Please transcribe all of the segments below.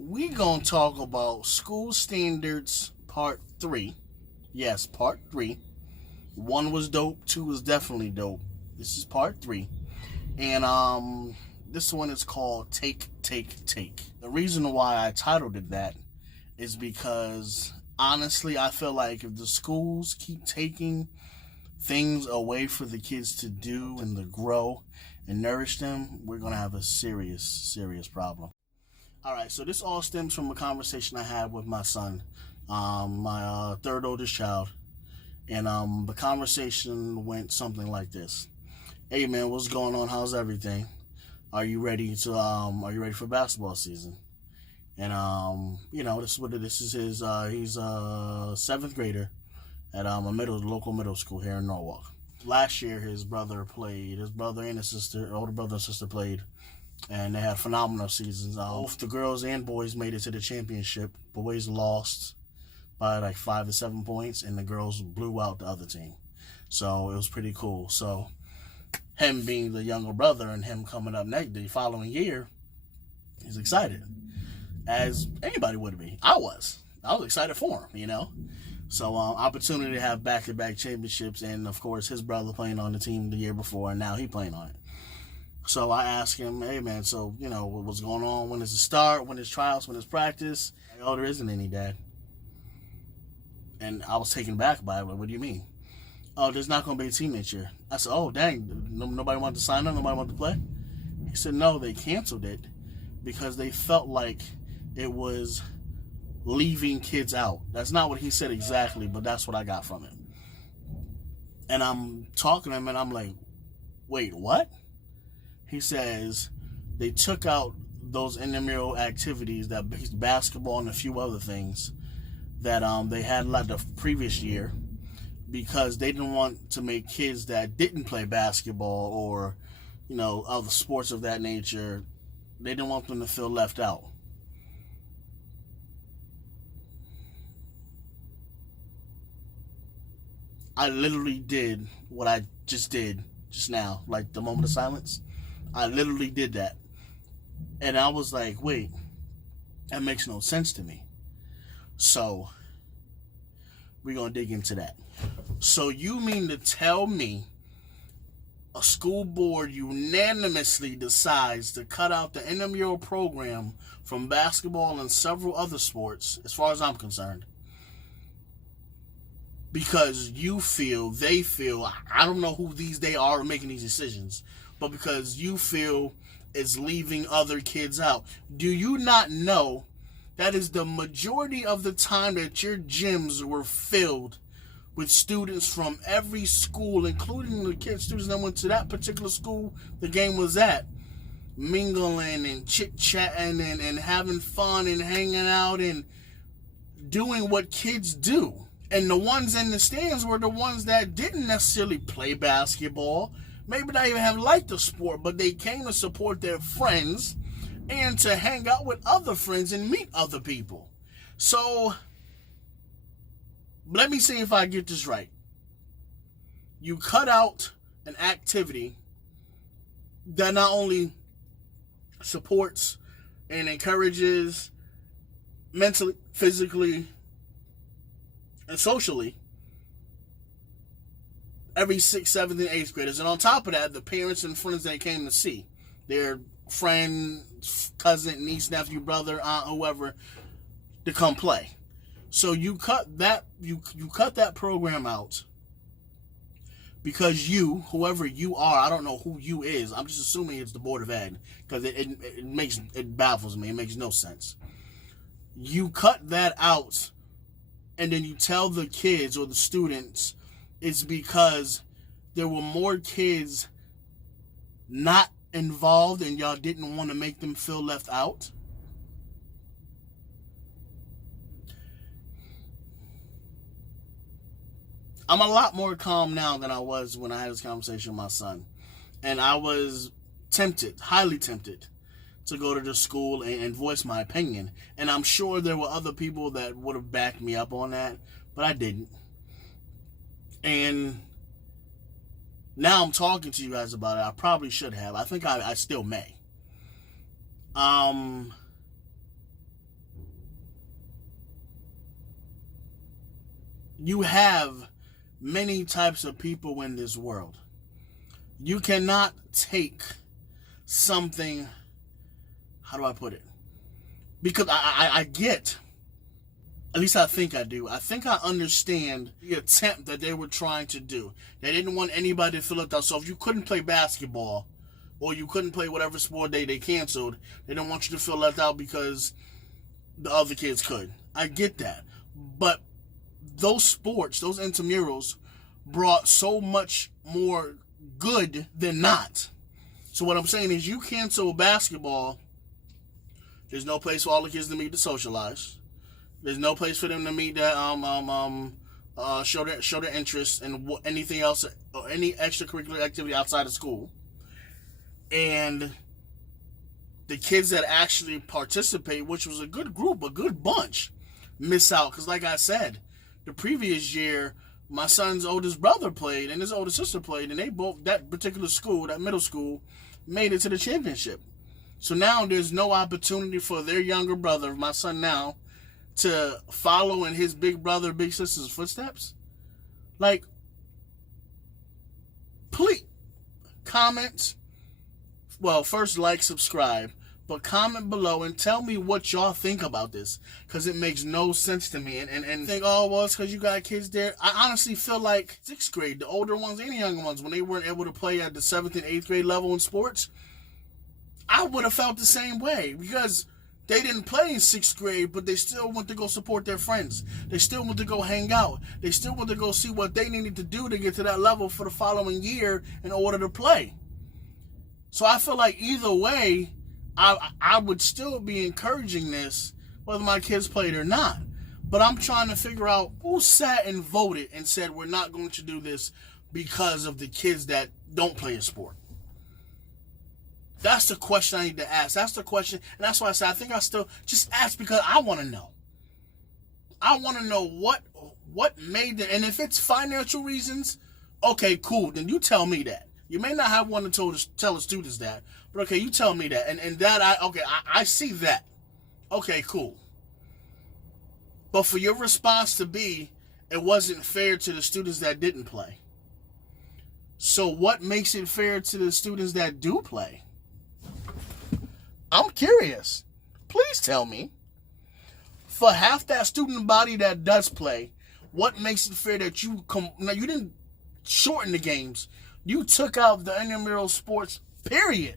We gonna talk about school standards part 3. Yes, part 3. 1 was dope, 2 was definitely dope. This is part 3. And this one is called Take Take Take. The reason why I titled it that is because honestly I feel like if the schools keep taking things away for the kids to do and to grow and nourish them, we're gonna have a serious problem. All right, so this all stems from a conversation I had with my son, my third oldest child, and the conversation went something like this: "Hey man, what's going on? How's everything? Are you ready to Are you ready for basketball season?" And this is what this is his. He's a seventh grader at a local middle school here in Norwalk. Last year, his brother played. His brother and his sister, older brother and sister, played, and they had phenomenal seasons. Both the girls and boys made it to the championship. Boys lost by like 5 to 7 points, and the girls blew out the other team. So it was pretty cool. So him being the younger brother and him coming up next the following year, he's excited, as anybody would be. I was excited for him. So opportunity to have back-to-back championships, and of course his brother playing on the team the year before, and now he playing on it. So I asked him, "Hey man, so what's going on? When does it start? When is tryouts? When is practice?" Like, "Oh, there isn't any, Dad." And I was taken back by it. What do you mean? "Oh, there's not going to be a team this year." I said, "Oh, dang, nobody wanted to sign up? Nobody wanted to play?" He said, "No, they canceled it because they felt like it was leaving kids out." That's not what he said exactly, but that's what I got from it. And I'm talking to him, and I'm like, "Wait, what?" He says they took out those intramural activities, that basketball and a few other things that they had like the previous year, because they didn't want to make kids that didn't play basketball or other sports of that nature, they didn't want them to feel left out. I literally did what I just did just now, like the moment of silence. I literally did that. And I was like, wait, that makes no sense to me. So we're going to dig into that. So you mean to tell me a school board unanimously decides to cut out the intramural program from basketball and several other sports, as far as I'm concerned, because they feel, I don't know who they are making these decisions, but because you feel it's leaving other kids out? Do you not know that is the majority of the time that your gyms were filled with students from every school, including the students that went to that particular school the game was at, mingling and chit-chatting and having fun and hanging out and doing what kids do? And the ones in the stands were the ones that didn't necessarily play basketball, maybe not even have liked the sport, but they came to support their friends and to hang out with other friends and meet other people. So let me see if I get this right. You cut out an activity that not only supports and encourages mentally, physically, and socially every 6th, 7th, and 8th graders. And on top of that, the parents and friends they came to see, their friend, cousin, niece, nephew, brother, aunt, whoever, to come play. So you cut that program out because whoever you are, I don't know who you is. I'm just assuming it's the Board of Ed, because it baffles me. It makes no sense. You cut that out, and then you tell the kids or the students it's because there were more kids not involved and y'all didn't want to make them feel left out. I'm a lot more calm now than I was when I had this conversation with my son. And I was tempted, highly tempted, to go to the school and voice my opinion. And I'm sure there were other people that would have backed me up on that, but I didn't. And now I'm talking to you guys about it. I probably should have. I think I still may. you have many types of people in this world. You cannot take something, how do I put it? Because I get, at least I think I do. I think I understand the attempt that they were trying to do. They didn't want anybody to feel left out. So if you couldn't play basketball, or you couldn't play whatever sport they canceled, they didn't want you to feel left out because the other kids could. I get that. But those sports, those intramurals, brought so much more good than not. So what I'm saying is, you cancel basketball, there's no place for all the kids to meet to socialize. There's no place for them to meet that show their interest in anything else or any extracurricular activity outside of school. And the kids that actually participate, which was a good group, a good bunch, miss out. Because like I said, the previous year, my son's oldest brother played and his older sister played, and they both, that particular school, that middle school, made it to the championship. So now there's no opportunity for their younger brother, my son now, to follow in his big brother, big sister's footsteps. Like, please, comment. Well, first like, subscribe, but comment below and tell me what y'all think about this, because it makes no sense to me. And think, oh, well, it's because you got kids there. I honestly feel like 6th grade, the older ones and the younger ones, when they weren't able to play at the 7th and 8th grade level in sports, I would have felt the same way, because they didn't play in 6th grade, but they still went to go support their friends. They still went to go hang out. They still went to go see what they needed to do to get to that level for the following year in order to play. So I feel like either way, I would still be encouraging this, whether my kids played or not. But I'm trying to figure out who sat and voted and said we're not going to do this because of the kids that don't play a sport. That's the question I need to ask. That's the question. And that's why I said I think I still just ask, because I want to know. I want to know what made it. And if it's financial reasons, okay, cool. Then you tell me that. You may not have one to tell the students that. But okay, you tell me that. And that, I see that. Okay, cool. But for your response to be, it wasn't fair to the students that didn't play. So what makes it fair to the students that do play? I'm curious. Please tell me. For half that student body that does play, what makes it fair that you didn't shorten the games? You took out the intramural sports, period.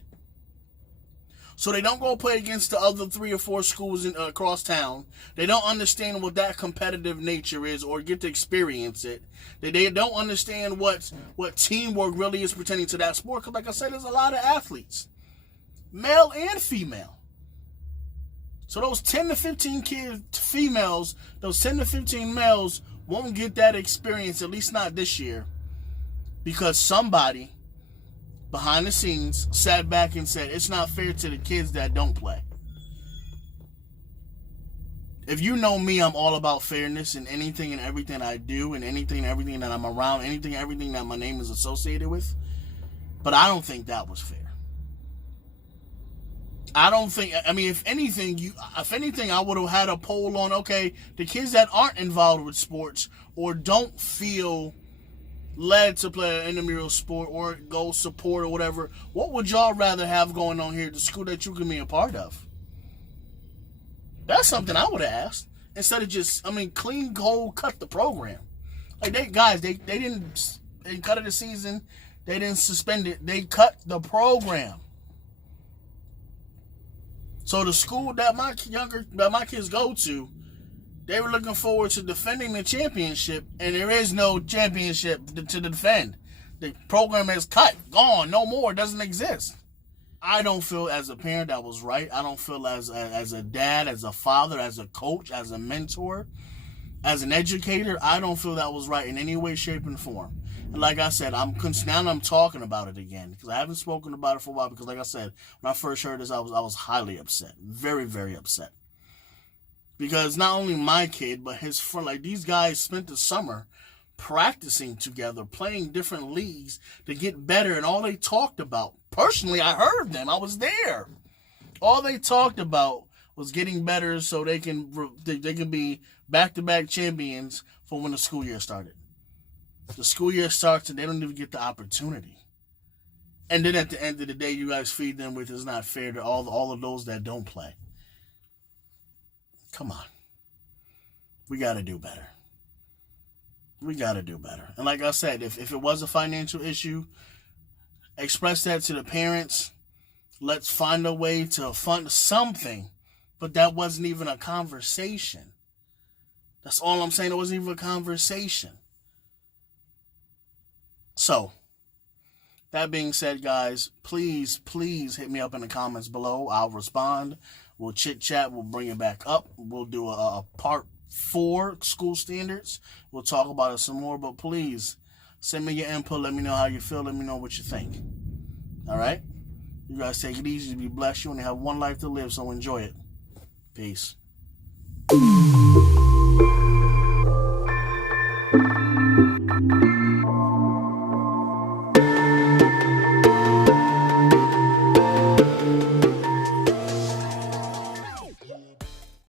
So they don't go play against the other 3 or 4 schools across town. They don't understand what that competitive nature is or get to experience it. They don't understand what teamwork really is pertaining to that sport. Because like I said, there's a lot of athletes, male and female. So those 10 to 15 females, those 10 to 15 males won't get that experience, at least not this year, because somebody behind the scenes sat back and said it's not fair to the kids that don't play. If you know me, I'm all about fairness in anything and everything I do, and anything and everything that I'm around, anything and everything that my name is associated with. But I don't think that was fair. I don't think, I mean, if anything, I would have had a poll on, okay, the kids that aren't involved with sports or don't feel led to play an intramural sport or go support or whatever, what would y'all rather have going on here at the school that you can be a part of? That's something I would have asked, instead of just, clean cold cut the program. Like, they didn't cut it a season, they didn't suspend it, they cut the program. So the school that my kids go to, they were looking forward to defending the championship, and there is no championship to defend. The program is cut, gone, no more, doesn't exist. I don't feel as a parent that was right. I don't feel as a dad, as a father, as a coach, as a mentor, as an educator, I don't feel that was right in any way, shape, and form. And like I said, I'm talking about it again, because I haven't spoken about it for a while, because like I said, when I first heard this, I was highly upset. Very, very upset. Because not only my kid, but his friend, like, these guys spent the summer practicing together, playing different leagues to get better, and all they talked about, personally, I heard them, I was there. All they talked about was getting better so they can be back-to-back champions for when the school year started. The school year starts and they don't even get the opportunity. And then at the end of the day, you guys feed them with it's not fair to all of those that don't play. Come on. We got to do better. We got to do better. And like I said, if it was a financial issue, express that to the parents. Let's find a way to fund something. But that wasn't even a conversation. That's all I'm saying. It wasn't even a conversation. So, that being said, guys, please hit me up in the comments below. I'll respond. We'll chit-chat. We'll bring it back up. We'll do a part 4 school standards. We'll talk about it some more. But please, send me your input. Let me know how you feel. Let me know what you think. All right? You guys take it easy. Be blessed. You only have one life to live, so enjoy it. Peace.